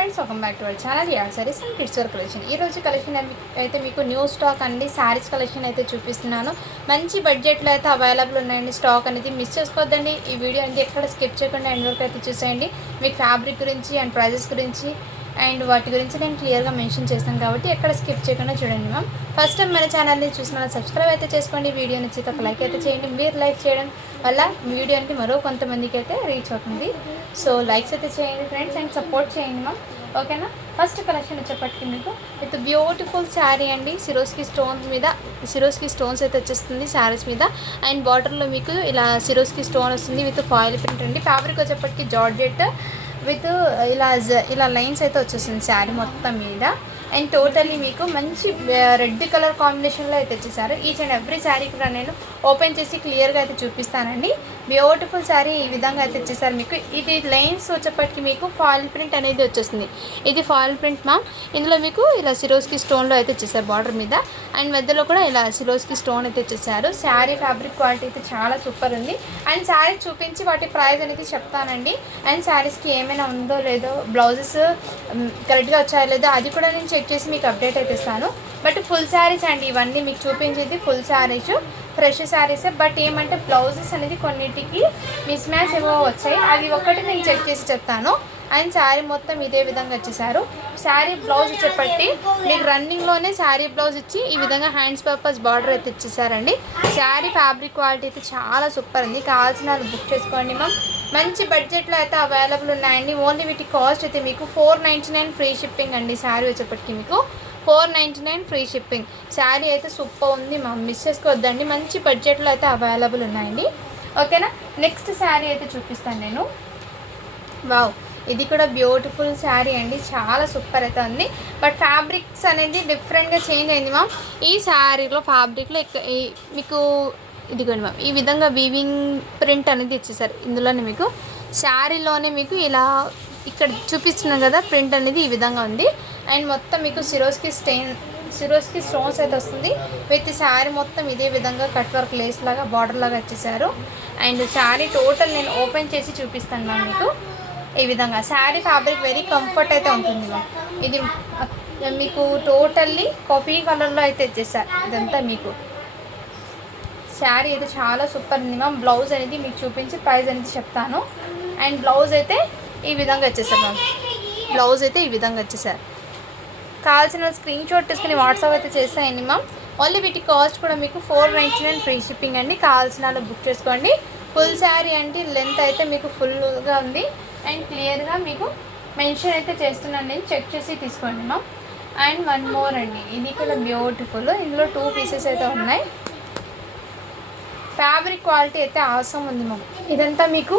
Friends, welcome back to our channel ad sarees and kids wear collection. ఈ రోజు collection అయితే మీకు న్యూ స్టాక్ అండి శారీస్ కలెక్షన్ అయితే చూపిస్తున్నాను. మంచి బడ్జెట్లో అయితే అవైలబుల్ ఉన్నాయండి. స్టాక్ అనేది మిస్ చేసుకోవద్దండి. ఈ వీడియో అనేది ఎక్కడ స్కిప్ చేయకుండా ఎండ్ వరకు అయితే చూసేయండి. మీకు ఫ్యాబ్రిక్ గురించి అండ్ ప్రైజెస్ గురించి అండ్ వాటి గురించి నేను క్లియర్గా మెన్షన్ చేస్తాను కాబట్టి ఎక్కడ స్కిప్ చేయకుండా చూడండి మ్యామ్. ఫస్ట్ టైం మన ఛానల్ని చూసిన సబ్స్క్రైబ్ అయితే చేసుకోండి. వీడియో నచ్చితే ఒక లైక్ అయితే చేయండి. మీరు లైక్ చేయడం వల్ల వీడియో అంటే మరో కొంతమందికి అయితే రీచ్ అవుతుంది. సో లైక్స్ అయితే చేయండి ఫ్రెండ్స్ అండ్ సపోర్ట్ చేయండి మ్యామ్. ఓకేనా. ఫస్ట్ కలెక్షన్ వచ్చేప్పటికి మీకు విత్ బ్యూటిఫుల్ శారీ అండి. సిరోస్కి స్టోన్స్ అయితే వచ్చేస్తుంది శారీస్ మీద. అండ్ బార్డర్లో మీకు ఇలా సిరోస్కి స్టోన్ వస్తుంది విత్ ఫాయిల్ ప్రింట్ అండి. ఫ్యాబ్రిక్ వచ్చేప్పటికి జార్జెట్ విత్ ఇలా లైన్స్ అయితే వచ్చేస్తుంది శారీ మొత్తం మీద. అండ్ టోటల్లీ మీకు మంచి రెడ్ కలర్ కాంబినేషన్లో అయితే వచ్చేసారు. ఈచ్ అండ్ ఎవ్రీ శారీ కూడా నేను ఓపెన్ చేసి క్లియర్గా అయితే చూపిస్తానండి. బ్యూటిఫుల్ శారీ ఈ విధంగా అయితే వచ్చేసారు మీకు. ఇది లైన్స్ వచ్చేప్పటికి మీకు ఫాయిల్ ప్రింట్ అనేది వచ్చేస్తుంది. ఇది ఫాయిల్ ప్రింట్ మ్యామ్. ఇందులో మీకు ఇలా సిరోస్కి స్టోన్లో అయితే వచ్చేసారు బార్డర్ మీద. అండ్ మధ్యలో కూడా ఇలా సిరోస్కి స్టోన్ అయితే వచ్చేసారు. శారీ ఫ్యాబ్రిక్ క్వాలిటీ అయితే చాలా సూపర్ ఉంది. అండ్ శారీ చూపించి వాటి ప్రైస్ అనేది చెప్తానండి. అండ్ శారీస్కి ఏమైనా ఉందో లేదో, బ్లౌజెస్ కరెక్ట్గా వచ్చాయో లేదో అది కూడా నేను చెక్ చేసి మీకు అప్డేట్ అయితే ఇస్తాను. బట్ ఫుల్ శారీస్ అండి ఇవన్నీ మీకు చూపించేది full saris, fresh saris. But ఏమంటే బ్లౌజెస్ అనేది కొన్నిటికి మిస్ మ్యాచ్ ఏవో వచ్చాయి, అది ఒక్కటి నేను చెక్ చేసి చెప్తాను. అండ్ శారీ మొత్తం ఇదే విధంగా వచ్చేసారు. శారీ బ్లౌజ్ వచ్చేప్పటి మీకు రన్నింగ్లోనే శారీ బ్లౌజ్ ఇచ్చి ఈ విధంగా హ్యాండ్స్ పర్పస్ బార్డర్ అయితే ఇచ్చేసారండి. శారీ ఫ్యాబ్రిక్ క్వాలిటీ అయితే చాలా సూపర్ ఉంది. కావాల్సిన వాళ్ళు బుక్ చేసుకోండి మ్యామ్. మంచి బడ్జెట్లో అయితే అవైలబుల్ ఉన్నాయండి. ఓన్లీ వీటి కాస్ట్ అయితే మీకు 499 ఫ్రీ షిప్పింగ్ అండి. శారీ వచ్చేప్పటికి మీకు 499 ఫ్రీ షిప్పింగ్. శారీ అయితే సూపర్ ఉంది మ్యామ్, మిస్ చేసుకోవద్దండి. మంచి బడ్జెట్లో అయితే అవైలబుల్ ఉన్నాయండి. ఓకేనా. నెక్స్ట్ శారీ అయితే చూపిస్తాను నేను. వావ్, ఇది కూడా బ్యూటిఫుల్ శారీ అండి, చాలా సూపర్ అయితే ఉంది. బట్ ఫ్యాబ్రిక్స్ అనేది డిఫరెంట్గా చేంజ్ అయింది మ్యామ్. ఈ శారీలో ఫ్యాబ్రిక్లో మీకు ఇదిగోండి మ్యామ్, ఈ విధంగా వీవింగ్ ప్రింట్ అనేది ఇచ్చేసారు. ఇందులోనే మీకు శారీలోనే మీకు ఇలా ఇక్కడ చూపిస్తున్నాం కదా, ప్రింట్ అనేది ఈ విధంగా ఉంది. అండ్ మొత్తం మీకు సిరోస్కి స్టోన్స్ అయితే వస్తుంది. విత్ శారీ మొత్తం ఇదే విధంగా కట్ వర్క్ లేస్ లాగా బార్డర్ లాగా వచ్చేసారు. అండ్ శారీ టోటల్ నేను ఓపెన్ చేసి చూపిస్తాను మ్యామ్ మీకు. ఈ విధంగా శారీ ఫ్యాబ్రిక్ వెరీ కంఫర్ట్ అయితే ఉంటుంది మ్యామ్. ఇది మీకు టోటల్లీ కాఫీ కలర్లో అయితే ఇచ్చేసారు. ఇదంతా మీకు శారీ అయితే చాలా సూపర్ ఉంది మ్యామ్. బ్లౌజ్ అనేది మీకు చూపించి ప్రైస్ అనేది చెప్తాను. అండ్ బ్లౌజ్ అయితే ఈ విధంగా వచ్చేసారు మ్యామ్. బ్లౌజ్ అయితే ఈ విధంగా వచ్చేసారు. కావాల్సిన స్క్రీన్ షాట్ తీసుకుని వాట్సాప్ అయితే చేసేయండి మ్యామ్. ఓన్లీ వీటి కాస్ట్ కూడా మీకు 499 ఫ్రీ షిప్పింగ్ అండి. కావాల్సిన వాళ్ళు బుక్ చేసుకోండి. ఫుల్ శారీ అంటే లెంత్ అయితే మీకు ఫుల్గా ఉంది. అండ్ క్లియర్గా మీకు మెన్షన్ అయితే చేస్తున్నాను, నేను చెక్ చేసి తీసుకోండి మ్యామ్. అండ్ వన్ మోర్ అండి, ఇది కూడా బ్యూటిఫుల్. ఇందులో 2 పీసెస్ అయితే ఉన్నాయి. ఫ్యాబ్రిక్ క్వాలిటీ అయితే ఆసమ్ ఉంది మ్యామ్. ఇదంతా మీకు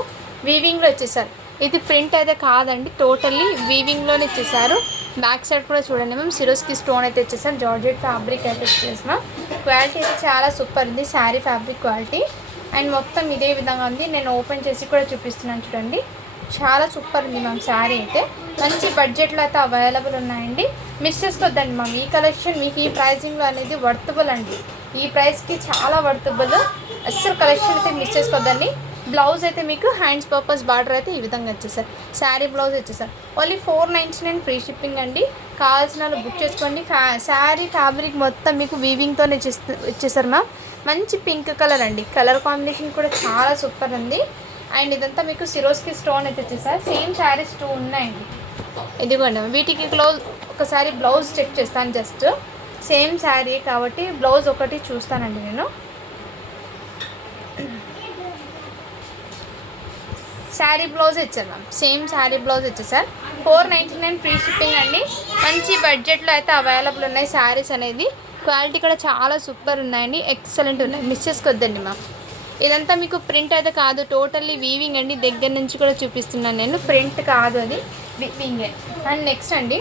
వీవింగ్లో వచ్చేసారు. ఇది ప్రింట్ అయితే కాదండి, టోటల్లీ వీవింగ్లోనే ఇచ్చేసారు. బ్యాక్ సైడ్ కూడా చూడండి మ్యామ్, సిరోస్కి స్టోన్ అయితే ఇచ్చేసారు. జార్జెట్ ఫ్యాబ్రిక్ అయితే ఇచ్చేసాం. క్వాలిటీ అయితే చాలా సూపర్ ఉంది శారీ ఫ్యాబ్రిక్ క్వాలిటీ. అండ్ మొత్తం ఇదే విధంగా ఉంది. నేను ఓపెన్ చేసి కూడా చూపిస్తున్నాను చూడండి. చాలా సూపర్ ఉంది మ్యామ్. శారీ అయితే మంచి బడ్జెట్లో అయితే అవైలబుల్ ఉన్నాయండి. మిస్ చేసుకోవద్దండి మ్యామ్. ఈ కలెక్షన్ మీకు ఈ ప్రైజింగ్లో అనేది వర్తబుల్ అండి. ఈ ప్రైస్కి చాలా వర్తబుల్. అస్సలు కలెక్షన్ అయితే మిస్ చేసుకోవద్దండి. బ్లౌజ్ అయితే మీకు హ్యాండ్స్ పర్పస్ బార్డర్ అయితే ఈ విధంగా వచ్చేసారు. శారీ బ్లౌజ్ వచ్చేసారు. ఓన్లీ 499 ఫ్రీ షిప్పింగ్ అండి. కావాల్సిన వాళ్ళు బుక్ చేసుకోండి. శారీ ఫ్యాబ్రిక్ మొత్తం మీకు వీవింగ్తోనే ఇచ్చేసారు మ్యామ్. మంచి పింక్ కలర్ అండి. కలర్ కాంబినేషన్ కూడా చాలా సూపర్ ఉంది. అండ్ ఇదంతా మీకు సిరోస్కి స్టోన్ అయితే వచ్చేసారు. సేమ్ శారీస్ 2 ఉన్నాయండి. ఇదిగోండి వీటికి ఒకసారి బ్లౌజ్ చెక్ చేస్తాను. జస్ట్ సేమ్ శారీ కాబట్టి బ్లౌజ్ ఒకటి చూస్తానండి నేను. శారీ బ్లౌజ్ ఇచ్చారు మ్యామ్. సేమ్ శారీ బ్లౌజ్ ఇచ్చేసారు. 499 ఫ్రీ షిప్పింగ్ అండి. మంచి బడ్జెట్లో అయితే అవైలబుల్ ఉన్నాయి శారీస్ అనేది. క్వాలిటీ కూడా చాలా సూపర్ ఉన్నాయండి, ఎక్సలెంట్ ఉన్నాయి. మిస్ చేసుకోవద్దండి మ్యామ్. ఇదంతా మీకు ప్రింట్ అయితే కాదు, టోటల్లీ వీవింగ్ అండి. దగ్గర నుంచి కూడా చూపిస్తున్నాను నేను, ప్రింట్ కాదు, అది వీవింగే. అండ్ నెక్స్ట్ అండి,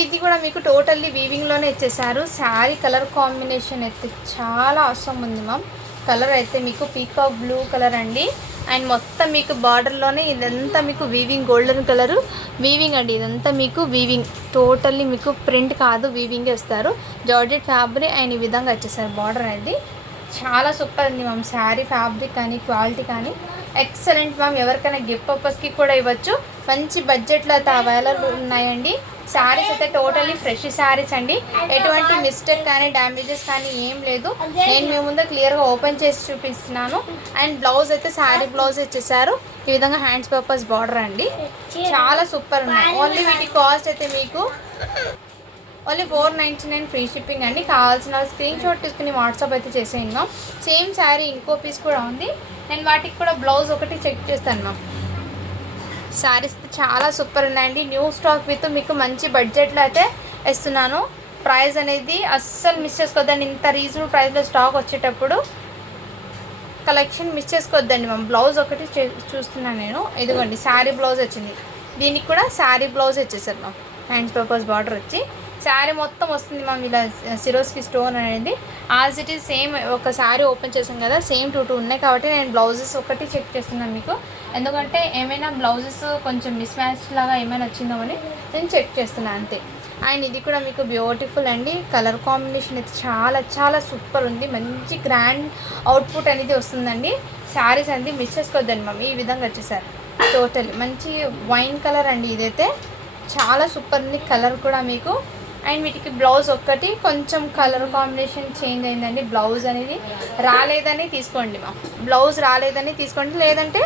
ఇది కూడా మీకు టోటల్లీ వీవింగ్లోనే ఇచ్చేసారు. శారీ కలర్ కాంబినేషన్ అయితే చాలా అవసరం ఉంది మ్యామ్. కలర్ అయితే మీకు పీకాక్ బ్లూ కలర్ అండి. అండ్ మొత్తం మీకు బార్డర్లోనే ఇదంతా మీకు వీవింగ్, గోల్డెన్ కలరు వీవింగ్ అండి. ఇదంతా మీకు వీవింగ్, టోటల్లీ మీకు ప్రింట్ కాదు, వీవింగే ఇస్తారు. జార్జెట్ ఫ్యాబ్రిక్ అండ్ ఈ విధంగా వచ్చేసారు బార్డర్ అనేది. చాలా సూపర్ ఉంది మ్యామ్. శారీ ఫ్యాబ్రిక్ కానీ క్వాలిటీ కానీ ఎక్సలెంట్ మ్యామ్. ఎవరికైనా గిఫ్ట్ పర్పస్కి కూడా ఇవ్వచ్చు. మంచి బడ్జెట్లో అయితే అవైలబుల్ ఉన్నాయండి. శారీస్ అయితే టోటలీ ఫ్రెష్ శారీస్ అండి. ఎటువంటి మిస్టేక్ కానీ డ్యామేజెస్ కానీ ఏం లేదు. నేను మీ ముందు క్లియర్గా ఓపెన్ చేసి చూపిస్తున్నాను. అండ్ బ్లౌజ్ అయితే శారీ బ్లౌజ్ ఇచ్చేసారు. ఈ విధంగా హ్యాండ్స్ పర్పస్ బార్డర్ అండి. చాలా సూపర్ ఉన్నాయి. ఓన్లీ వీటి కాస్ట్ అయితే మీకు ఓన్లీ 499 ఫ్రీ షిప్పింగ్ అండి. కావాల్సిన స్క్రీన్ షాట్ తీసుకుని వాట్సాప్ అయితే చేసేయండి మ్యామ్. సేమ్ శారీ ఇంకో పీస్ కూడా ఉంది. నేను వాటికి కూడా బ్లౌజ్ ఒకటి చెక్ చేస్తాను మ్యామ్. శారీస్ చాలా సూపర్ ఉన్నాయండి. న్యూ స్టాక్ విత్ మీకు మంచి బడ్జెట్లో అయితే ఇస్తున్నాను. ప్రైస్ అనేది అస్సలు మిస్ చేసుకోవద్దండి. ఇంత రీజనబుల్ ప్రైస్లో స్టాక్ వచ్చేటప్పుడు కలెక్షన్ మిస్ చేసుకోవద్దండి మ్యామ్. బ్లౌజ్ ఒకటి చూస్తున్నాను నేను. ఇదిగోండి శారీ బ్లౌజ్ వచ్చింది. దీనికి కూడా శారీ బ్లౌజ్ వచ్చేసారు మ్యామ్. హ్యాండ్స్ పర్పస్ బార్డర్ వచ్చి శారీ మొత్తం వస్తుంది మ్యామ్. ఇలా సిరోస్కి స్టోన్ అనేది యాజ్ ఇట్ ఈజ్ సేమ్. ఒక శారీ ఓపెన్ చేసాం కదా, సేమ్ 2 ఉన్నాయి కాబట్టి నేను బ్లౌజెస్ ఒకటి చెక్ చేస్తున్నాను మీకు. ఎందుకంటే ఏమైనా బ్లౌజెస్ కొంచెం మిస్ మ్యాచ్ లాగా ఏమైనా వచ్చిందో అని నేను చెక్ చేస్తున్నాను అంతే. అండ్ ఇది కూడా మీకు బ్యూటిఫుల్ అండి. కలర్ కాంబినేషన్ అయితే చాలా చాలా సూపర్ ఉంది. మంచి గ్రాండ్ అవుట్పుట్ అనేది వస్తుందండి. శారీస్ అనేది మిస్ చేసుకోవద్దండి మ్యామ్. ఈ విధంగా వచ్చేసారు టోటల్ మంచి వైన్ కలర్ అండి. ఇదైతే చాలా సూపర్ ఉంది కలర్ కూడా మీకు. అండ్ వీటికి బ్లౌజ్ ఒక్కటి కొంచెం కలర్ కాంబినేషన్ చేంజ్ అయిందండి. బ్లౌజ్ అనేది రాలేదని తీసుకోండి మా. బ్లౌజ్ రాలేదని తీసుకోండి, లేదంటే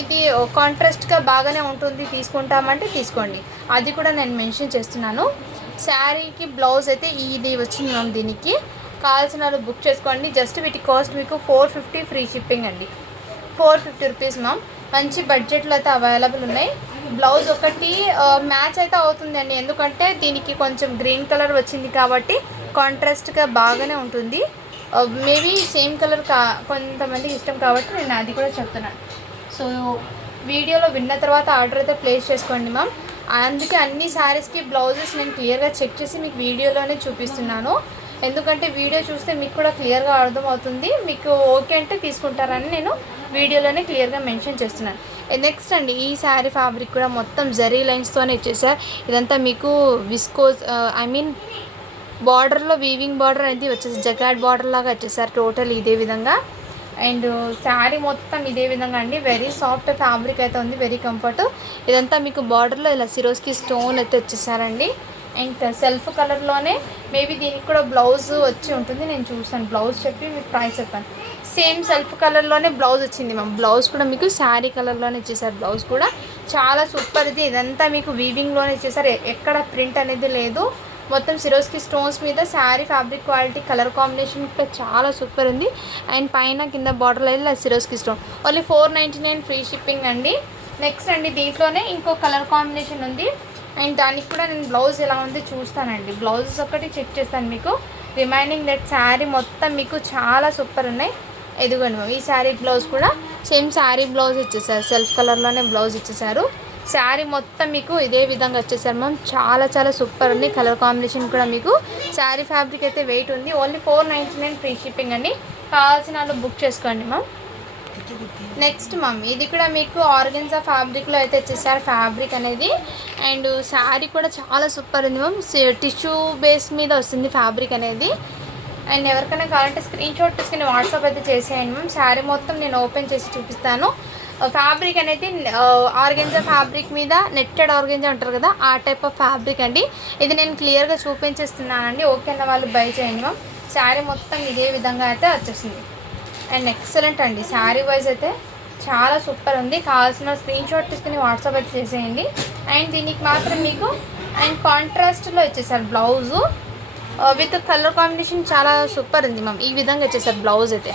ఇది కాంట్రాస్ట్గా బాగానే ఉంటుంది తీసుకుంటామంటే తీసుకోండి. అది కూడా నేను మెన్షన్ చేస్తున్నాను. శారీకి బ్లౌజ్ అయితే ఇది వచ్చింది మ్యామ్. దీనికి కావాల్సిన వాళ్ళు బుక్ చేసుకోండి. జస్ట్ వీటి కాస్ట్ మీకు 450 ఫ్రీ షిప్పింగ్ అండి. 450 రూపీస్ మ్యామ్. మంచి బడ్జెట్లో అయితే అవైలబుల్ ఉన్నాయి. బ్లౌజ్ ఒకటి మ్యాచ్ అయితే అవుతుందండి. ఎందుకంటే దీనికి కొంచెం గ్రీన్ కలర్ వచ్చింది కాబట్టి కాంట్రాస్ట్గా బాగానే ఉంటుంది. మేబీ సేమ్ కలర్ కొంతమందికి ఇష్టం కాబట్టి నేను అది కూడా చెప్తున్నాను. సో వీడియోలో విన్న తర్వాత ఆర్డర్ అయితే ప్లేస్ చేసుకోండి మ్యామ్. అందుకే అన్ని శారీస్కి బ్లౌజెస్ నేను క్లియర్గా చెక్ చేసి మీకు వీడియోలోనే చూపిస్తున్నాను. ఎందుకంటే వీడియో చూస్తే మీకు కూడా క్లియర్గా అర్థమవుతుంది. మీకు ఓకే అంటే తీసుకుంటారని నేను వీడియోలోనే క్లియర్గా మెన్షన్ చేస్తున్నాను. నెక్స్ట్ అండి, ఈ శారీ ఫ్యాబ్రిక్ కూడా మొత్తం జరీ లైన్స్తోనే ఇచ్చేసారు. ఇదంతా మీకు విస్కోస్ బార్డర్లో వీవింగ్ బార్డర్ అనేది వచ్చేసి జకాట్ బార్డర్ లాగా వచ్చేసారు టోటల్ ఇదే విధంగా. అండ్ శారీ మొత్తం ఇదే విధంగా అండి. వెరీ సాఫ్ట్ ఫ్యాబ్రిక్ అయితే ఉంది, వెరీ కంఫర్ట్. ఇదంతా మీకు బార్డర్లో ఇలా సిరోస్కి స్టోన్ అయితే వచ్చేసారండి. అండ్ సెల్ఫ్ కలర్లోనే మేబీ దీనికి కూడా బ్లౌజ్ వచ్చి ఉంటుంది. నేను చూసాను, బ్లౌజ్ చెప్పి మీకు ప్రైస్ చెప్పాను. సేమ్ సెల్ఫ్ కలర్లోనే బ్లౌజ్ వచ్చింది మ్యామ్. బ్లౌజ్ కూడా మీకు శారీ కలర్లోనే ఇచ్చేసారు. బ్లౌజ్ కూడా చాలా సూపర్. ఇదంతా మీకు వీవింగ్లోనే ఇచ్చేసారు. ఎక్కడ ప్రింట్ అనేది లేదు. మొత్తం సిరోస్కి స్టోన్స్ మీద sari fabric quality colour combination కూడా చాలా సూపర్ ఉంది. అండ్ పైన కింద బార్డర్లో ఇలా Swarovski stone. Only 499 free shipping అండి. నెక్స్ట్ అండి, దీంట్లోనే ఇంకో కలర్ కాంబినేషన్ ఉంది. అండ్ దానికి కూడా నేను బ్లౌజ్ ఎలా ఉంది చూస్తానండి. బ్లౌజెస్ ఒకటి చెక్ చేస్తాను మీకు. రిమైనింగ్ దట్ శారీ మొత్తం మీకు చాలా సూపర్ ఉన్నాయి. ఎదుగండి మ్యామ్. ఈ శారీ బ్లౌజ్ కూడా సేమ్ శారీ బ్లౌజ్ ఇచ్చేసారు. సెల్ఫ్ కలర్లోనే బ్లౌజ్ ఇచ్చేసారు. శారీ మొత్తం మీకు ఇదే విధంగా వచ్చేసారు మ్యామ్. చాలా చాలా సూపర్ ఉంది. కలర్ కాంబినేషన్ కూడా మీకు శారీ ఫ్యాబ్రిక్ అయితే వెయిట్ ఉంది. ఓన్లీ 499 ఫ్రీ షిప్పింగ్ అండి. కావాల్సిన వాళ్ళు బుక్ చేసుకోండి మ్యామ్. నెక్స్ట్ మ్యామ్, ఇది కూడా మీకు ఆర్గెన్జా ఫ్యాబ్రిక్లో అయితే వచ్చేసారు ఫ్యాబ్రిక్ అనేది. అండ్ శారీ కూడా చాలా సూపర్ ఉంది మ్యామ్. టిష్యూ బేస్ మీద వస్తుంది ఫ్యాబ్రిక్ అనేది. అండ్ ఎవరికైనా కావాలంటే స్క్రీన్ షాట్ తీసుకుని వాట్సాప్ అయితే చేసేయండి మ్యామ్. శారీ మొత్తం నేను ఓపెన్ చేసి చూపిస్తాను. ఫ్యాబ్రిక్ అనేది ఆర్గెన్జా ఫ్యాబ్రిక్ మీద నెట్టెడ్ ఆర్గెన్జా అంటారు కదా, ఆ టైప్ ఆఫ్ ఫ్యాబ్రిక్ అండి. ఇది నేను క్లియర్గా చూపించేస్తున్నానండి. ఓకే అన్న వాళ్ళు బై చేయండి మ్యామ్. శారీ మొత్తం ఇదే విధంగా అయితే వచ్చేసింది. అండ్ ఎక్సలెంట్ అండి. శారీ వైజ్ అయితే చాలా సూపర్ ఉంది. కావాల్సిన స్క్రీన్ షాట్ తీసుకుని వాట్సాప్ అయితే చేసేయండి. అండ్ దీనికి మాత్రం మీకు అండ్ కాంట్రాస్ట్లో ఇచ్చేసారు బ్లౌజు విత్ కలర్ కాంబినేషన్ చాలా సూపర్ ఉంది మ్యామ్. ఈ విధంగా వచ్చేసారు బ్లౌజ్ అయితే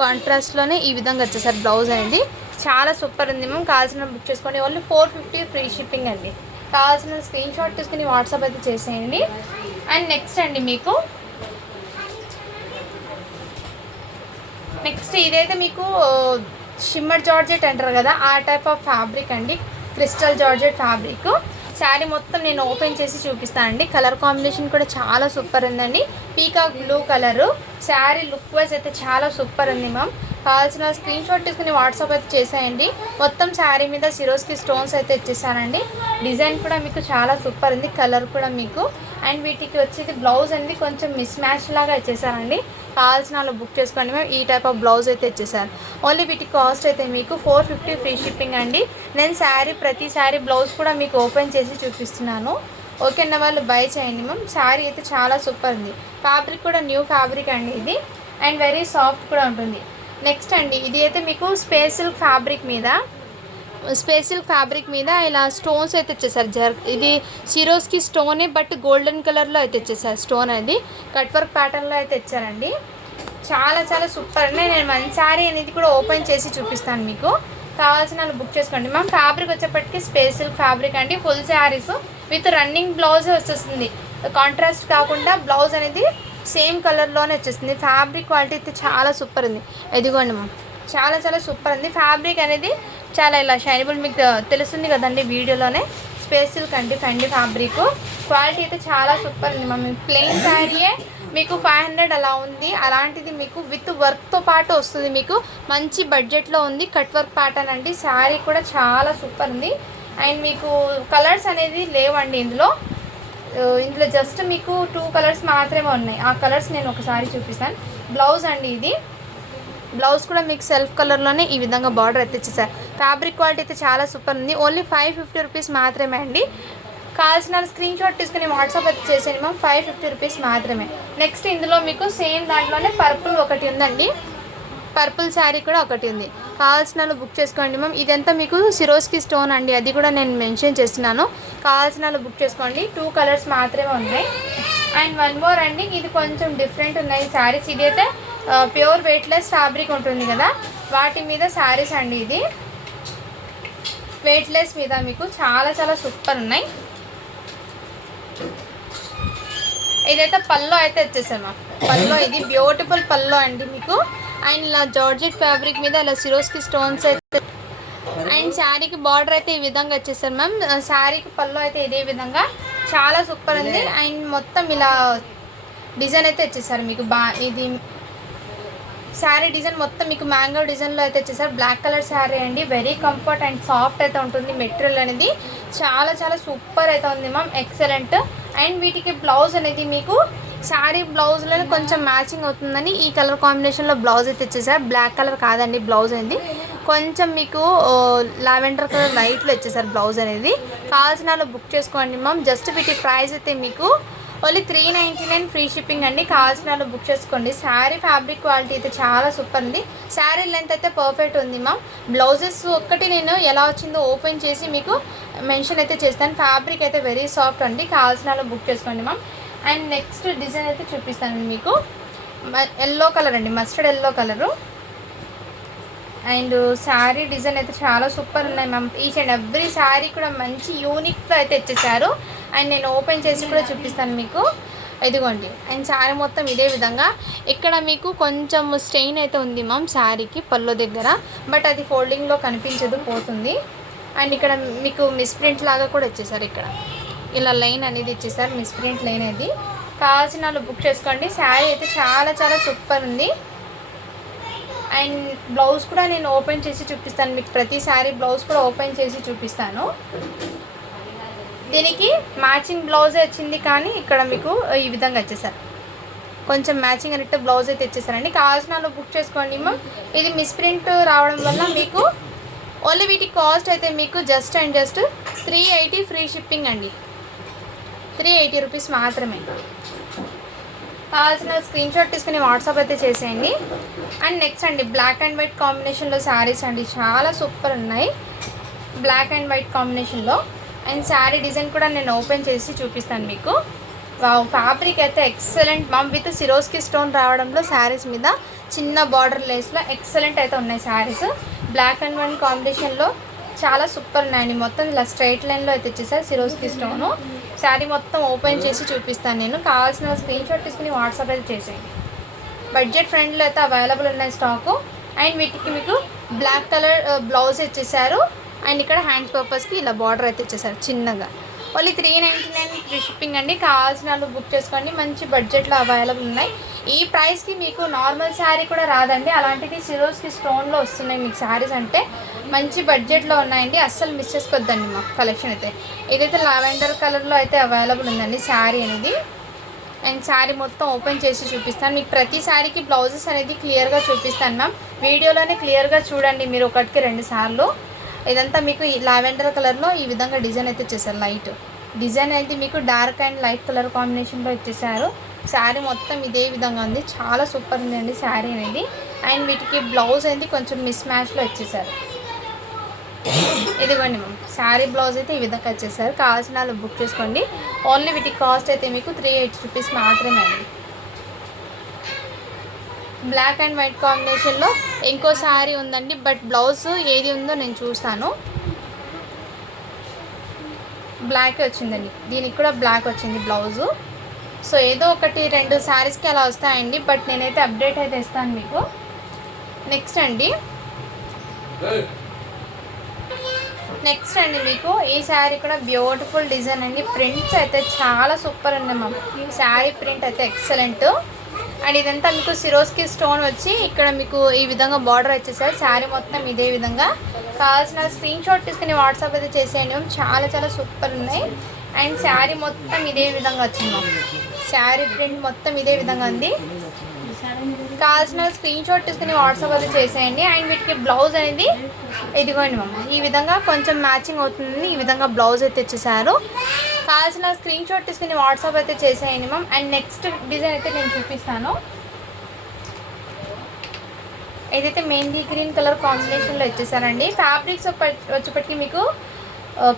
కాంట్రాస్ట్లోనే ఈ విధంగా వచ్చేసారు బ్లౌజ్ అనేది. చాలా సూపర్ ఉంది మ్యామ్. కావాల్సిన బుక్ చేసుకోండి. ఓన్లీ 450 ఫ్రీ షిప్పింగ్ అండి. కావాల్సిన స్క్రీన్ షాట్ తీసుకుని వాట్సాప్ అయితే చేసేయండి. అండ్ నెక్స్ట్ అండి, మీకు నెక్స్ట్ ఇదైతే మీకు షిమ్మర్ జార్జెట్ అంటారు కదా, ఆ టైప్ ఆఫ్ ఫ్యాబ్రిక్ అండి. Crystal georgette fabric. శారీ మొత్తం నేను ఓపెన్ చేసి చూపిస్తానండి. కలర్ కాంబినేషన్ కూడా చాలా సూపర్ ఉందండి. Peacock blue colour. Sari look wise అయితే చాలా సూపర్ ఉంది మ్యామ్. కావాల్సిన స్క్రీన్ షాట్ తీసుకుని వాట్సాప్ అయితే చేసేయండి. మొత్తం శారీ మీద సిరోస్కి స్టోన్స్ అయితే ఇచ్చేసానండి. డిజైన్ కూడా మీకు చాలా సూపర్ ఉంది, కలర్ కూడా మీకు. అండ్ వీటికి వచ్చేది బ్లౌజ్ అనేది కొంచెం మిస్ మ్యాచ్ లాగా ఇచ్చేసారండి. కావాల్సిన వాళ్ళు బుక్ చేసుకోండి. మేము ఈ టైప్ ఆఫ్ బ్లౌజ్ అయితే ఇచ్చేసారు. ఓన్లీ వీటి కాస్ట్ అయితే మీకు 450 ఫ్రీ షిప్పింగ్ అండి. నేను ప్రతి శారీ బ్లౌజ్ కూడా మీకు ఓపెన్ చేసి చూపిస్తున్నాను. ఓకే అన్న వాళ్ళు బై చేయండి మ్యామ్. శారీ అయితే చాలా సూపర్ ఉంది. ఫ్యాబ్రిక్ కూడా న్యూ ఫ్యాబ్రిక్ అండి ఇది. అండ్ వెరీ సాఫ్ట్ కూడా ఉంటుంది. నెక్స్ట్ అండి, ఇది అయితే మీకు స్పేస్ సిల్క్ ఫ్యాబ్రిక్ మీద ఇలా స్టోన్స్ అయితే ఇచ్చేసారు. ఇది సిరోస్కి స్టోనే, బట్ గోల్డెన్ కలర్లో అయితే ఇచ్చేసారు. స్టోన్ అనేది కట్ వర్క్ ప్యాటర్న్లో అయితే ఇచ్చారండి. చాలా చాలా సూపర్ అండి. నేను మంచి శారీ అనేది కూడా ఓపెన్ చేసి చూపిస్తాను మీకు. కావాల్సిన వాళ్ళు బుక్ చేసుకోండి మ్యామ్. ఫ్యాబ్రిక్ వచ్చేప్పటికి స్పేస్ సిల్క్ ఫ్యాబ్రిక్ అండి. Full saris with running blouse వచ్చేస్తుంది. కాంట్రాస్ట్ కాకుండా బ్లౌజ్ అనేది సేమ్ కలర్లోనే వచ్చేస్తుంది. ఫ్యాబ్రిక్ క్వాలిటీ అయితే చాలా సూపర్ ఉంది. ఎదిగోండి మ్యామ్, చాలా చాలా సూపర్ ఉంది. ఫ్యాబ్రిక్ అనేది చాలా ఇలా షైనబుల్, మీకు తెలుస్తుంది కదండి వీడియోలోనే. స్పేస్ సిల్క్ అండి, ఫెండి ఫ్యాబ్రిక్. క్వాలిటీ అయితే చాలా సూపర్ ఉంది మ్యామ్. ప్లెయిన్ శారీయే మీకు 500 అలా ఉంది. అలాంటిది మీకు విత్ వర్క్తో పాటు వస్తుంది. మీకు మంచి బడ్జెట్లో ఉంది. కట్ వర్క్ ప్యాటర్న్ అండి. శారీ కూడా చాలా సూపర్ ఉంది. అండ్ మీకు కలర్స్ అనేది లేవండి ఇందులో జస్ట్ మీకు 2 కలర్స్ మాత్రమే ఉన్నాయి. ఆ కలర్స్ నేను ఒకసారి చూపిస్తాను. బ్లౌజ్ అండి ఇది. బ్లౌజ్ కూడా మీకు సెల్ఫ్ కలర్లోనే ఈ విధంగా బార్డర్ అయితే ఇచ్చేసారు. ఫ్యాబ్రిక్ క్వాలిటీ అయితే చాలా సూపర్ ఉంది. ఓన్లీ 550 రూపీస్ మాత్రమే అండి. కావాల్సిన స్క్రీన్ షాట్ తీసుకుని వాట్సాప్ అయితే చేసేయండి మ్యామ్. 550 రూపీస్ మాత్రమే. నెక్స్ట్ ఇందులో మీకు సేమ్ దాంట్లోనే పర్పుల్ ఒకటి ఉందండి. పర్పుల్ శారీ కూడా ఒకటి ఉంది. కావాల్సిన వాళ్ళు బుక్ చేసుకోండి మ్యామ్. ఇదంతా మీకు సిరోస్కి స్టోన్ అండి, అది కూడా నేను మెన్షన్ చేస్తున్నాను. కావాల్సిన వాళ్ళు బుక్ చేసుకోండి. 2 కలర్స్ మాత్రమే ఉన్నాయి. అండ్ వన్ మోర్ అండి, ఇది కొంచెం డిఫరెంట్ ఉన్నాయి శారీస్. ఇది అయితే ప్యూర్ వెయిట్లెస్ ఫ్యాబ్రిక్ ఉంటుంది కదా, వాటి మీద శారీస్ అండి. ఇది వెయిట్లెస్ మీద మీకు చాలా చాలా సూపర్ ఉన్నాయి. ఇదైతే పల్లో అయితే వచ్చేసాను మ్యామ్. పల్లో ఇది బ్యూటిఫుల్ పల్లో అండి మీకు. అండ్ ఇలా జార్జెట్ ఫ్యాబ్రిక్ మీద ఇలా సిరోస్కి స్టోన్స్ అయితే. అండ్ శారీకి బార్డర్ అయితే ఈ విధంగా వచ్చేసారు మ్యామ్. శారీకి పళ్ళు అయితే ఇదే విధంగా చాలా సూపర్ ఉంది. అండ్ మొత్తం ఇలా డిజైన్ అయితే వచ్చేసారు మీకు. ఇది శారీ డిజైన్ మొత్తం మీకు మ్యాంగో డిజైన్లో అయితే వచ్చేసారు. బ్లాక్ కలర్ శారీ అండి. వెరీ కంఫర్ట్ అండ్ సాఫ్ట్ అయితే ఉంటుంది. మెటీరియల్ అనేది చాలా చాలా సూపర్ అయితే ఉంది మ్యామ్. ఎక్సలెంట్. అండ్ వీటికి బ్లౌజ్ అనేది మీకు శారీ బ్లౌజ్లో కొంచెం మ్యాచింగ్ అవుతుందని ఈ కలర్ కాంబినేషన్లో బ్లౌజ్ అయితే ఇచ్చేసారు. బ్లాక్ కలర్ కాదండి బ్లౌజ్ అనేది, కొంచెం మీకు లావెండర్ కలర్ లైట్లో ఇచ్చేసారు బ్లౌజ్ అనేది. కావాల్సిన వాళ్ళు బుక్ చేసుకోండి మ్యామ్. జస్ట్ వీటి ప్రైస్ అయితే మీకు ఓన్లీ 399 ఫ్రీ షిప్పింగ్ అండి. కావాల్సిన వాళ్ళు బుక్ చేసుకోండి. శారీ ఫ్యాబ్రిక్ క్వాలిటీ అయితే చాలా సూపర్ ఉంది. శారీ లెంత్ అయితే పర్ఫెక్ట్ ఉంది మ్యామ్. బ్లౌజెస్ ఒక్కటి నేను ఎలా వచ్చిందో ఓపెన్ చేసి మీకు మెన్షన్ అయితే చేస్తాను. ఫ్యాబ్రిక్ అయితే వెరీ సాఫ్ట్ అండి. కావాల్సిన వాళ్ళు బుక్ చేసుకోండి మ్యామ్. అండ్ నెక్స్ట్ డిజైన్ అయితే చూపిస్తాను మీకు. ఎల్లో కలర్ అండి, mustard yellow colour. And sari design అయితే చాలా సూపర్ ఉన్నాయి ma'am. Each and every sari కూడా మంచి యూనిక్గా అయితే ఇచ్చేసారు. అండ్ నేను ఓపెన్ చేసి కూడా చూపిస్తాను మీకు. ఇదిగోండి. అండ్ శారీ మొత్తం ఇదే విధంగా. ఇక్కడ మీకు కొంచెం స్టెయిన్ అయితే ఉంది మ్యామ్ శారీకి పళ్ళు దగ్గర, బట్ అది ఫోల్డింగ్లో కనిపించదు, పోతుంది. అండ్ ఇక్కడ మీకు మిస్ప్రింట్ లాగా కూడా ఇచ్చేసారు. ఇక్కడ ఇలా లైన్ అనేది ఇచ్చేసారు, మిస్ప్రింట్ లైన్ అనేది. కావాల్సిన వాళ్ళు బుక్ చేసుకోండి. శారీ అయితే చాలా చాలా సూపర్ ఉంది. అండ్ బ్లౌజ్ కూడా నేను ఓపెన్ చేసి చూపిస్తాను మీకు. ప్రతి శారీ బ్లౌజ్ కూడా ఓపెన్ చేసి చూపిస్తాను. దీనికి మ్యాచింగ్ బ్లౌజే వచ్చింది, కానీ ఇక్కడ మీకు ఈ విధంగా వచ్చేసారు. కొంచెం మ్యాచింగ్ అనేట్టు బ్లౌజ్ అయితే ఇచ్చేసారండి. కావాల్సిన వాళ్ళు బుక్ చేసుకోండి మ్యామ్. ఇది మిస్ప్రింట్ రావడం వల్ల మీకు ఓన్లీ వీటి కాస్ట్ అయితే మీకు జస్ట్ 380 ఫ్రీ షిప్పింగ్ అండి. 380 రూపీస్ మాత్రమే. కావాల్సిన స్క్రీన్ షాట్ తీసుకుని వాట్సాప్ అయితే చేసేయండి. అండ్ నెక్స్ట్ అండి, బ్లాక్ అండ్ వైట్ కాంబినేషన్లో శారీస్ అండి. చాలా సూపర్ ఉన్నాయి బ్లాక్ అండ్ వైట్ కాంబినేషన్లో. అండ్ శారీ డిజైన్ కూడా నేను ఓపెన్ చేసి చూపిస్తాను మీకు. ఫ్యాబ్రిక్ అయితే excellent ma'am. With Swarovski stone రావడంలో శారీస్ మీద చిన్న బార్డర్ లేస్లో ఎక్సలెంట్ అయితే ఉన్నాయి శారీస్. బ్లాక్ అండ్ వైట్ కాంబినేషన్లో చాలా సూపర్ ఉన్నాయండి. మొత్తం ఇలా స్ట్రైట్ లైన్లో అయితే వచ్చేసారు సిరోస్కి స్టోను. శారీ మొత్తం ఓపెన్ చేసి చూపిస్తాను నేను. కావాల్సిన స్క్రీన్ షాట్ తీసుకుని వాట్సాప్ అయితే చేసేయండి. బడ్జెట్ ఫ్రెండ్లో అయితే అవైలబుల్ ఉన్నాయి స్టాకు. అండ్ వీటికి మీకు బ్లాక్ కలర్ బ్లౌజ్ ఇచ్చేసారు. అండ్ ఇక్కడ హ్యాండ్ పర్పస్కి ఇలా బార్డర్ అయితే ఇచ్చేసారు చిన్నగా. ఓన్లీ 399 ఫ్రీ షిప్పింగ్ అండి. కావాల్సిన వాళ్ళు బుక్ చేసుకోండి. మంచి బడ్జెట్లో అవైలబుల్ ఉన్నాయి. ఈ ప్రైస్కి మీకు నార్మల్ శారీ కూడా రాదండి. అలాంటిది సిరోస్కి స్టోన్లో వస్తున్నాయి మీకు శారీస్ అంటే. మంచి బడ్జెట్లో ఉన్నాయండి. అస్సలు మిస్ చేసుకోవద్దండి మా కలెక్షన్ అయితే. ఇదైతే లావెండర్ కలర్లో అయితే అవైలబుల్ ఉందండి శారీ అనేది. అండ్ శారీ మొత్తం ఓపెన్ చేసి చూపిస్తాను మీకు. ప్రతి శారీకి బ్లౌజెస్ అనేది క్లియర్గా చూపిస్తాను మ్యామ్. వీడియోలోనే క్లియర్గా చూడండి మీరు 1కి 2 సార్లు. ఇదంతా మీకు లావెండర్ కలర్లో ఈ విధంగా డిజైన్ అయితే ఇచ్చేసారు. లైట్ డిజైన్ అయితే మీకు డార్క్ అండ్ లైట్ కలర్ కాంబినేషన్లో ఇచ్చేసారు. శారీ మొత్తం ఇదే విధంగా ఉంది. చాలా సూపర్ ఉంది అండి శారీ అనేది. అండ్ వీటికి బ్లౌజ్ అనేది కొంచెం మిస్ మ్యాచ్లో ఇచ్చేసారు. ఇదిగోండి మ్యామ్ శారీ బ్లౌజ్ అయితే ఈ విధంగా వచ్చేసారు. కావాల్సిన వాళ్ళు బుక్ చేసుకోండి. ఓన్లీ వీటికి కాస్ట్ అయితే మీకు 380 రూపీస్ మాత్రమే అండి. బ్లాక్ అండ్ వైట్ కాంబినేషన్లో ఇంకో శారీ ఉందండి. బట్ బ్లౌజ్ ఏది ఉందో నేను చూస్తాను. బ్లాక్ వచ్చిందండి. దీనికి కూడా బ్లాక్ వచ్చింది బ్లౌజు. సో ఏదో 1-2 శారీస్కి అలా వస్తాయండి. బట్ నేనైతే అప్డేట్ అయితే ఇస్తాను మీకు. నెక్స్ట్ అండి మీకు ఈ శారీ కూడా బ్యూటిఫుల్ డిజైన్ అండి. ప్రింట్స్ అయితే చాలా సూపర్ ఉంది మ్యామ్. శారీ ప్రింట్ అయితే ఎక్సలెంట్. అండ్ ఇదంతా మీకు సిరోస్కి స్టోన్ వచ్చి ఇక్కడ మీకు ఈ విధంగా బార్డర్ వచ్చేసారు. శారీ మొత్తం ఇదే విధంగా. కావాల్సిన స్క్రీన్ షాట్ తీసుకుని వాట్సాప్ అయితే చేసేయండి మ్యామ్. చాలా చాలా సూపర్ ఉన్నాయి. అండ్ శారీ మొత్తం ఇదే విధంగా వచ్చింది మ్యామ్. శారీ ప్రింట్ మొత్తం ఇదే విధంగా ఉంది. కావాల్సిన స్క్రీన్ షాట్ తీసుకుని వాట్సాప్ అయితే చేసేయండి. అండ్ వీటికి బ్లౌజ్ అనేది ఇదిగోండి మ్యామ్ ఈ విధంగా కొంచెం మ్యాచింగ్ అవుతుంది. ఈ విధంగా బ్లౌజ్ అయితే ఇచ్చేసారు. కావాల్సిన స్క్రీన్ షాట్ తీసుకుని వాట్సాప్ అయితే చేసేయండి మ్యామ్. అండ్ నెక్స్ట్ డిజైన్ అయితే నేను చూపిస్తాను. ఏదైతే మెహందీ గ్రీన్ కలర్ కాంబినేషన్లో ఇచ్చేసానండి. ఫ్యాబ్రిక్స్ వచ్చేప్పటికి మీకు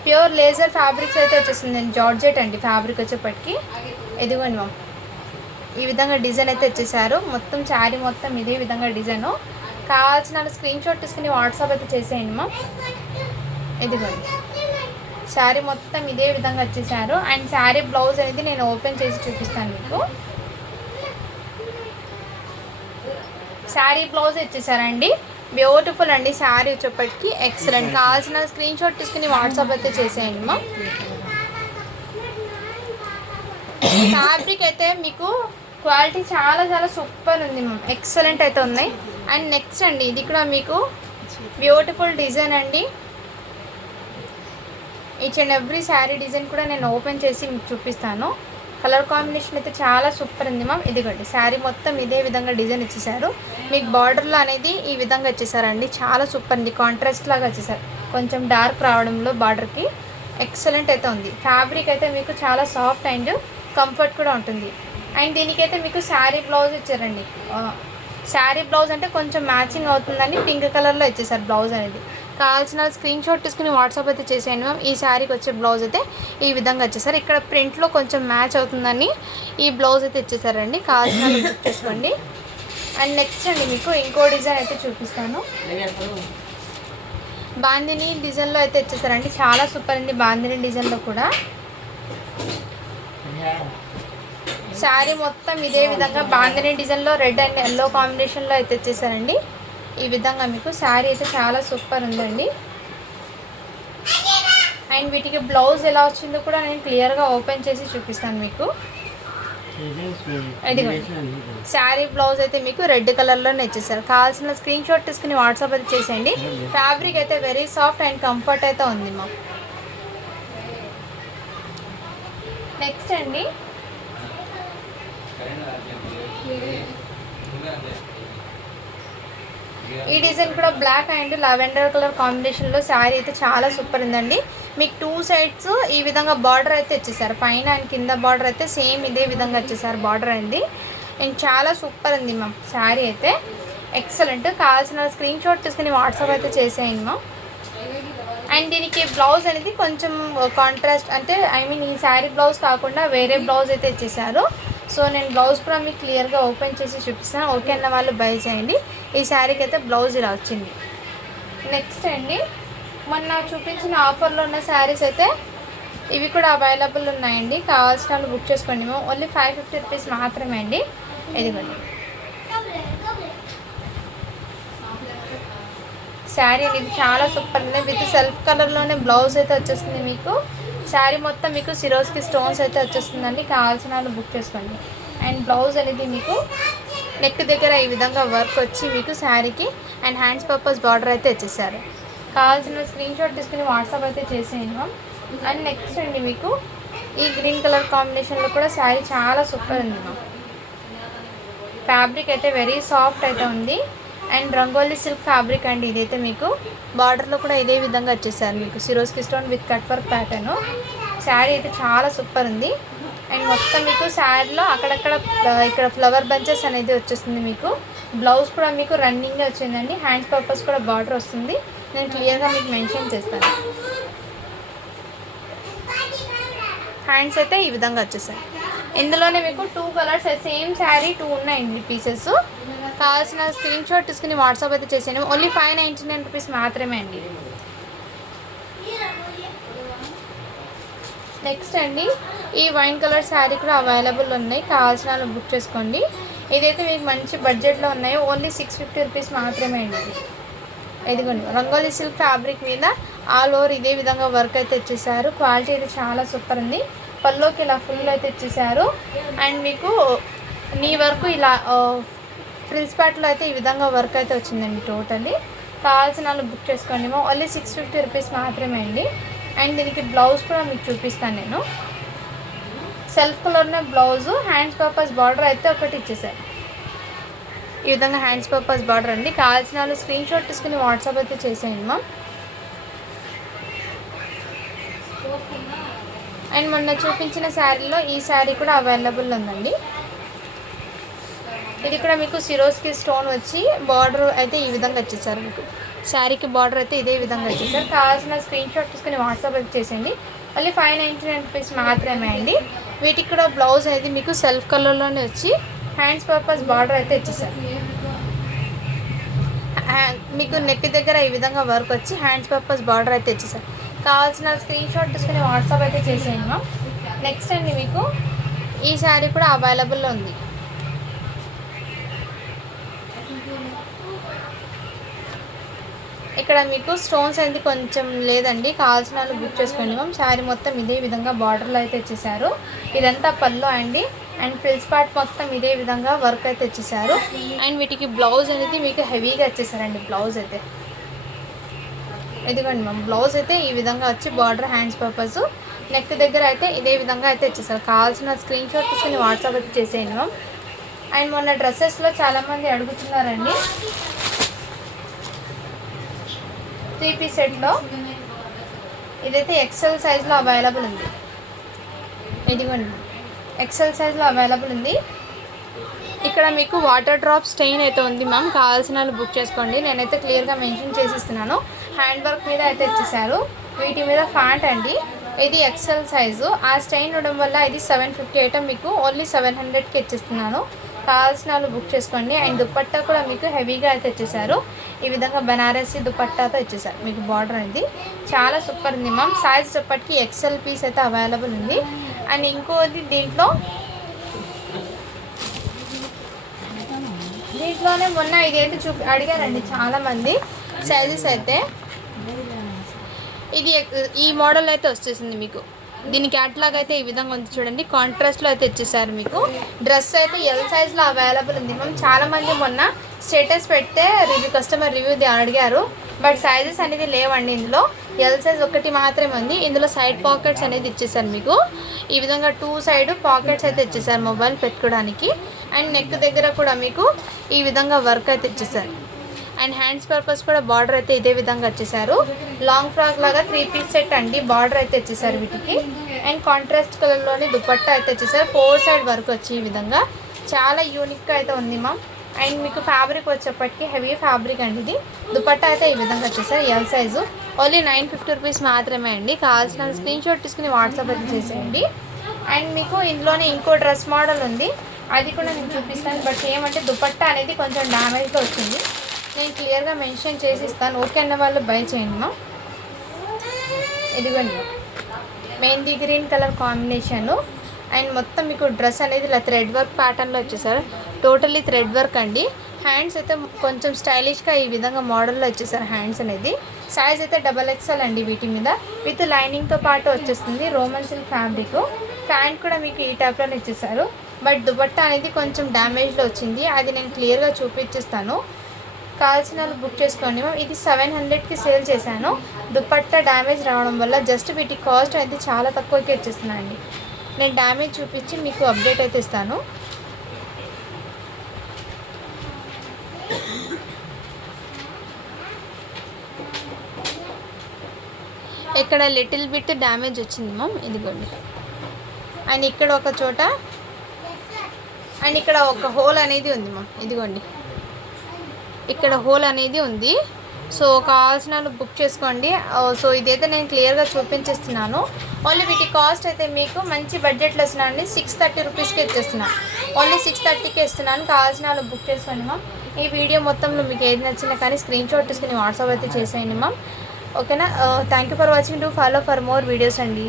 ప్యూర్ లేజర్ ఫ్యాబ్రిక్స్ అయితే వచ్చేస్తుంది. జార్జెట్ అండి ఫ్యాబ్రిక్ వచ్చేప్పటికి. ఇదిగోండి మ్యామ్ ఈ విధంగా డిజైన్ అయితే ఇచ్చేసారు. మొత్తం శారీ మొత్తం ఇదే విధంగా డిజైను. కావాల్సిన స్క్రీన్ షాట్ తీసుకుని వాట్సాప్ అయితే చేసేయండి మ్యామ్. ఇదిగోండి శారీ మొత్తం ఇదే విధంగా వచ్చేసారు. అండ్ శారీ బ్లౌజ్ అనేది నేను ఓపెన్ చేసి చూపిస్తాను మీకు. శారీ బ్లౌజ్ ఇచ్చేసారండి. బ్యూటిఫుల్ అండి శారీ వచ్చేప్పటికి ఎక్సలెంట్. కావాల్సిన స్క్రీన్ షాట్ తీసుకుని వాట్సాప్ అయితే చేసేయండి మ్యామ్. ఫ్యాబ్రిక్ అయితే మీకు క్వాలిటీ చాలా చాలా సూపర్ ఉంది మ్యామ్. ఎక్సలెంట్ అయితే ఉన్నాయి. అండ్ నెక్స్ట్ అండి ఇది కూడా మీకు బ్యూటిఫుల్ డిజైన్ అండి. Each and every sari design కూడా నేను ఓపెన్ చేసి మీకు చూపిస్తాను. కలర్ కాంబినేషన్ అయితే చాలా సూపర్ ఉంది మ్యామ్. ఇదిగోండి శారీ మొత్తం ఇదే విధంగా డిజైన్ ఇచ్చేసారు. మీకు బార్డర్లో అనేది ఈ విధంగా ఇచ్చేసారండి. చాలా సూపర్ ఉంది. కాంట్రాస్ట్ లాగా వచ్చేసారు. కొంచెం డార్క్ రావడంలో బార్డర్కి ఎక్సలెంట్ అయితే ఉంది. ఫ్యాబ్రిక్ అయితే మీకు చాలా సాఫ్ట్ అండ్ కంఫర్ట్ కూడా ఉంటుంది. అండ్ దీనికైతే మీకు శారీ బ్లౌజ్ ఇచ్చారండి. శారీ బ్లౌజ్ అంటే కొంచెం మ్యాచింగ్ అవుతుందని పింక్ కలర్లో ఇచ్చేసారు బ్లౌజ్ అనేది. కావాల్సిన స్క్రీన్ షాట్ తీసుకుని వాట్సాప్ అయితే చేసేయండి మ్యామ్. ఈ శారీకి వచ్చే బ్లౌజ్ అయితే ఈ విధంగా వచ్చేసారు. ఇక్కడ ప్రింట్లో కొంచెం మ్యాచ్ అవుతుందని ఈ బ్లౌజ్ అయితే ఇచ్చేసారండి. కావాల్సిన బుక్ చేసుకోండి. అండ్ నెక్స్ట్ అండి మీకు ఇంకో డిజైన్ అయితే చూపిస్తాను. బాందిని డిజైన్లో అయితే ఇచ్చేసారండి. చాలా సూపర్ అండి బాందిని డిజైన్లో కూడా. శారీ మొత్తం ఇదే విధంగా బాందిని డిజైన్లో రెడ్ అండ్ ఎల్లో కాంబినేషన్లో అయితే ఇచ్చేసారండి. ఈ విధంగా మీకు శారీ అయితే చాలా సూపర్ ఉందండి. అండ్ వీటికి బ్లౌజ్ ఎలా వచ్చిందో కూడా నేను క్లియర్గా ఓపెన్ చేసి చూపిస్తాను మీకు. శారీ బ్లౌజ్ అయితే మీకు రెడ్ కలర్లోనే ఇచ్చేసారు. కావాల్సిన స్క్రీన్ షాట్ తీసుకుని వాట్సాప్ అయితే చేసేయండి. ఫ్యాబ్రిక్ అయితే వెరీ సాఫ్ట్ అండ్ కంఫర్ట్ అయితే ఉంది మా. నెక్స్ట్ అండి ఈ డిజైన్ కూడా బ్లాక్ అండ్ లావెండర్ కలర్ కాంబినేషన్లో శారీ అయితే చాలా సూపర్ ఉందండి. మీకు 2 సైడ్స్ ఈ విధంగా బార్డర్ అయితే ఇచ్చేసారు. పైన అండ్ కింద బార్డర్ అయితే సేమ్ ఇదే విధంగా వచ్చేసారు బార్డర్ అనేది. అండ్ చాలా సూపర్ ఉంది మ్యామ్ శారీ అయితే ఎక్సలెంట్. కావాల్సిన స్క్రీన్ షాట్ తీసుకుని వాట్సాప్ అయితే చేసేయండి మ్యామ్. అండ్ దీనికి బ్లౌజ్ అనేది కొంచెం కాంట్రాస్ట్ అంటే ఈ శారీ బ్లౌజ్ కాకుండా వేరే బ్లౌజ్ అయితే ఇచ్చేసారు. సో నేను బ్లౌజ్ కూడా మీకు క్లియర్గా ఓపెన్ చేసి చూపిస్తాను. ఓకే అన్న వాళ్ళు బై చేయండి. ఈ శారీకి అయితే బ్లౌజ్ ఇలా వచ్చింది. నెక్స్ట్ అండి మొన్న చూపించిన ఆఫర్లో ఉన్న శారీస్ అయితే ఇవి కూడా అవైలబుల్ ఉన్నాయండి. కావాల్సిన వాళ్ళు బుక్ చేసుకోండి. మేము ఓన్లీ 550 రూపీస్ మాత్రమే అండి. ఇదిగోండి శారీ అనేది చాలా సూపర్ ఉంది. విత్ సెల్ఫ్ కలర్లోనే బ్లౌజ్ అయితే వచ్చేస్తుంది మీకు. శారీ మొత్తం మీకు సిరోస్కి స్టోన్స్ అయితే వచ్చేస్తుందండి. కావాల్సిన వాళ్ళు బుక్ చేసుకోండి. అండ్ బ్లౌజ్ అనేది మీకు నెక్ దగ్గర ఈ విధంగా వర్క్ వచ్చి మీకు శారీకి అండ్ హ్యాండ్స్ పర్పస్ బార్డర్ అయితే వచ్చేసారు. కావాల్సిన స్క్రీన్ షాట్ తీసుకుని వాట్సాప్ అయితే చేసేయండి. అండ్ నెక్స్ట్ అండి మీకు ఈ గ్రీన్ కలర్ కాంబినేషన్లో కూడా శారీ చాలా సూపర్ ఉంది మ్యామ్. ఫ్యాబ్రిక్ అయితే వెరీ సాఫ్ట్ అయితే ఉంది. అండ్ రంగోలీ సిల్క్ ఫ్యాబ్రిక్ అండి ఇదైతే మీకు బార్డర్లో కూడా ఇదే విధంగా వచ్చేసారు మీకు Swarovski stone with cut work pattern. Sari అయితే చాలా సూపర్ ఉంది. అండ్ మొత్తం మీకు శారీలో అక్కడక్కడ ఇక్కడ ఫ్లవర్ బంచెస్ అనేది వచ్చేస్తుంది మీకు. బ్లౌజ్ కూడా మీకు రన్నింగ్ వచ్చిందండి. హ్యాండ్స్ పర్పస్ కూడా బార్డర్ వస్తుంది. నేను క్లియర్గా మీకు మెన్షన్ చేస్తాను. హ్యాండ్స్ అయితే ఈ విధంగా వచ్చేసాయి. ఇందులోనే మీకు 2 కలర్స్ సేమ్ శారీ 2 ఉన్నాయండి పీసెస్. కావాల్సిన స్క్రీన్ షాట్ తీసుకుని వాట్సాప్ అయితే చేసాను. ఓన్లీ 599 రూపీస్ మాత్రమే అండి. నెక్స్ట్ అండి ఈ వైన్ కలర్ శారీ కూడా అవైలబుల్ ఉన్నాయి. కావాల్సిన వాళ్ళు బుక్ చేసుకోండి. ఇదైతే మీకు మంచి బడ్జెట్లో ఉన్నాయి. ఓన్లీ 650 రూపీస్ మాత్రమే అండి. ఇదిగోండి రంగోలీ సిల్క్ ఫ్యాబ్రిక్ మీద ఆల్ ఓవర్ ఇదే విధంగా వర్క్ అయితే ఇచ్చేసారు. క్వాలిటీ అయితే చాలా సూపర్ ఉంది. పల్లోకి ఇలా ఫుల్ అయితే ఇచ్చేసారు. అండ్ మీకు నీ వరకు ఇలా ఫ్రిల్స్ ప్యాట్లో అయితే ఈ విధంగా వర్క్ అయితే వచ్చిందండి టోటల్లీ. కావాల్సిన వాళ్ళు బుక్ చేసుకోండి. ఓన్లీ 650 రూపీస్ మాత్రమే అండి. అండ్ దీనికి బ్లౌజ్ కూడా మీకు చూపిస్తాను నేను. సెల్ఫ్ కలర్నే బ్లౌజు హ్యాండ్స్ పర్పస్ బార్డర్ అయితే ఒకటి ఇచ్చేసారు. ఈ విధంగా హ్యాండ్స్ పర్పస్ బార్డర్ అండి. కావాల్సిన వాళ్ళు స్క్రీన్ షాట్ తీసుకుని వాట్సాప్ అయితే చేసేయండి మ్యామ్. అండ్ మొన్న చూపించిన శారీలో ఈ శారీ కూడా అవైలబుల్ ఉందండి. ఇది కూడా మీకు సిరోస్కి స్టోన్ వచ్చి బార్డర్ అయితే ఈ విధంగా వచ్చేసారు మీకు. శారీకి బార్డర్ అయితే ఇదే విధంగా వచ్చేసారు. కావాల్సిన స్క్రీన్ షాట్ తీసుకుని వాట్సాప్ అయితే చేసేయండి. ఓన్లీ 599 రూపీస్ మాత్రమే అండి. వీటికి కూడా బ్లౌజ్ అనేది మీకు సెల్ఫ్ కలర్లోనే వచ్చి హ్యాండ్స్ పర్పస్ బార్డర్ అయితే ఇచ్చేసారు. మీకు నెక్ దగ్గర ఈ విధంగా వర్క్ వచ్చి హ్యాండ్స్ పర్పస్ బార్డర్ అయితే ఇచ్చేసారు. కావాల్సిన స్క్రీన్ షాట్ తీసుకుని వాట్సాప్ అయితే చేసేయండి మ్యామ్. నెక్స్ట్ అండి మీకు ఈ శారీ కూడా అవైలబుల్లో ఉంది. ఇక్కడ మీకు స్టోన్స్ అనేది కొంచెం లేదండి. కావాల్సిన వాళ్ళు బుక్ చేసుకోండి మ్యామ్. శారీ మొత్తం ఇదే విధంగా బార్డర్లో అయితే ఇచ్చేసారు. ఇదంతా పళ్ళు అండి. అండ్ ఫ్రిల్స్ పార్ట్ మొత్తం ఇదే విధంగా వర్క్ అయితే ఇచ్చేసారు. అండ్ వీటికి బ్లౌజ్ అనేది మీకు హెవీగా ఇచ్చేసారండి. బ్లౌజ్ అయితే ఇదిగోండి మ్యామ్. బ్లౌజ్ అయితే ఈ విధంగా వచ్చి బార్డర్ హ్యాండ్స్ పర్పస్ నెక్ దగ్గర అయితే ఇదే విధంగా అయితే ఇచ్చేసారు. కావాల్సిన స్క్రీన్ షాట్ తీసుకుని వాట్సాప్ అయితే చేసేయండి మ్యామ్. అండ్ మొన్న డ్రెస్సెస్లో చాలామంది అడుగుతున్నారండి 3 పీస్ సెట్లో. ఇదైతే ఎక్సెల్ సైజ్లో అవైలబుల్ ఉంది. ఇదిగోండి ఎక్సెల్ సైజ్లో అవైలబుల్ ఉంది. ఇక్కడ మీకు వాటర్ డ్రాప్ స్టెయిన్ అయితే ఉంది మ్యామ్. కావాల్సిన వాళ్ళు బుక్ చేసుకోండి. నేనైతే క్లియర్గా మెన్షన్ చేసిస్తున్నాను. హ్యాండ్ వర్క్ మీద అయితే ఇచ్చేసారు. వీటి మీద ఫ్యాంట్ అండి. ఇది ఎక్సెల్ సైజు. ఆ స్టెయిన్ ఉండడం వల్ల ఇది 750 ఐటమ్ మీకు ఓన్లీ 700కి ఇచ్చేస్తున్నాను. కావాల్సిన వాళ్ళు బుక్ చేసుకోండి. అండ్ దుపట్టా కూడా మీకు హెవీగా అయితే ఇచ్చేసారు. ఈ విధంగా బనారసి దుపట్టాతో ఇచ్చేసారు మీకు. బార్డర్ అనేది చాలా సూపర్ ఉంది మ్యామ్. సైజ్ చెప్పటికి ఎక్సెల్ పీస్ అయితే అవైలబుల్ ఉంది. అండ్ ఇంకోది దీంట్లోనే మొన్న ఇదైతే అడిగారండి చాలామంది సైజెస్ అయితే. ఇది ఈ మోడల్ అయితే వచ్చేసింది మీకు. దీని క్యాట్లాగ్ అయితే ఈ విధంగా ఉంది చూడండి. కాంట్రాస్ట్లో అయితే ఇచ్చేసారు మీకు. డ్రెస్ అయితే ఎల్ సైజ్లో అవైలబుల్ ఉంది మ్యామ్. చాలామంది మొన్న స్టేటస్ పెడితే కస్టమర్ రివ్యూ అడిగారు. బట్ సైజెస్ అనేది లేవండి ఇందులో. ఎల్ సైజ్ ఒకటి మాత్రమే ఉంది. ఇందులో సైడ్ పాకెట్స్ అనేది ఇచ్చేసారు మీకు. ఈ విధంగా 2 సైడ్ పాకెట్స్ అయితే ఇచ్చేసారు మొబైల్ పెట్టుకోవడానికి. అండ్ నెక్ దగ్గర కూడా మీకు ఈ విధంగా వర్క్ అయితే ఇచ్చేసారు. అండ్ హ్యాండ్స్ పర్పస్ కూడా బార్డర్ అయితే ఇదే విధంగా వచ్చేసారు. లాంగ్ ఫ్రాక్ లాగా 3 పీస్ సెట్ అండి. బార్డర్ అయితే వచ్చేసారు వీటికి. అండ్ కాంట్రాస్ట్ కలర్లోని దుపట్టా అయితే వచ్చేసారు. 4 సైడ్ వర్క్ వచ్చి ఈ విధంగా చాలా యూనిక్గా అయితే ఉంది మ్యామ్. అండ్ మీకు ఫ్యాబ్రిక్ వచ్చేప్పటికి హెవీ ఫ్యాబ్రిక్ అండి ఇది. దుపట్టా అయితే ఈ విధంగా వచ్చేసారు. ఎల్ సైజు ఓన్లీ 950 రూపీస్ మాత్రమే అండి. కావాల్సిన స్క్రీన్ షాట్ తీసుకుని వాట్సాప్ అయితే చేసేయండి. అండ్ మీకు ఇందులోనే ఇంకో డ్రెస్ మోడల్ ఉంది. అది కూడా నేను చూపిస్తాను. బట్ ఏమంటే దుపట్టా అనేది కొంచెం డ్యామేజ్గా వచ్చింది. నేను క్లియర్గా మెన్షన్ చేసి ఇస్తాను. ఓకే అన్న వాళ్ళు బై చేయండి మా. ఇదిగోండి mehndi green colour combination. And మొత్తం మీకు డ్రెస్ అనేది ఇలా థ్రెడ్ వర్క్ ప్యాటర్న్లో వచ్చేసారు. టోటల్లీ థ్రెడ్ వర్క్ అండి. హ్యాండ్స్ అయితే కొంచెం స్టైలిష్గా ఈ విధంగా మోడల్లో ఇచ్చేసారు. హ్యాండ్స్ అనేది సైజ్ అయితే XXL అండి. వీటి మీద విత్ లైనింగ్తో పాటు వచ్చేస్తుంది. Roman silk fabric. ప్యాంట్ కూడా మీకు ఈ టైప్లోనే ఇచ్చేసారు. బట్ దుపట్టా అనేది కొంచెం డ్యామేజ్లో వచ్చింది. అది నేను క్లియర్గా చూపించేస్తాను. కావాల్సిన వాళ్ళు బుక్ చేసుకోండి మ్యామ్. ఇది 700కి సేల్ చేశాను. దుపట్టా డ్యామేజ్ రావడం వల్ల జస్ట్ వీటి కాస్ట్ అయితే చాలా తక్కువకి వచ్చేస్తున్నాను అండి. నేను డ్యామేజ్ చూపించి మీకు అప్డేట్ అయితే ఇస్తాను. ఇక్కడ లిటిల్ బిట్ డ్యామేజ్ వచ్చింది మ్యామ్. ఇదిగోండి. అండ్ ఇక్కడ ఒక చోట అండ్ ఇక్కడ ఒక హోల్ అనేది ఉంది మ్యామ్. ఇదిగోండి, ఇక్కడ హోల్ అనేది ఉంది. సో కావాల్సిన వాళ్ళు బుక్ చేసుకోండి. సో ఇదైతే నేను క్లియర్గా చూపించేస్తున్నాను. ఓన్లీ వీటి కాస్ట్ అయితే మీకు మంచి బడ్జెట్లో ఇస్తున్నాను. 630 రూపీస్కి ఇచ్చేస్తున్నాను. ఓన్లీ 630కి ఇస్తున్నాను. కావాల్సిన వాళ్ళు బుక్ చేసుకోండి మ్యామ్. ఈ వీడియో మొత్తంలో మీకు ఏది నచ్చినా కానీ స్క్రీన్ షాట్ తీసుకుని వాట్సాప్ అయితే చేసేయండి మ్యామ్. ఓకేనా? Thank you for watching. Do follow for more videos అండి.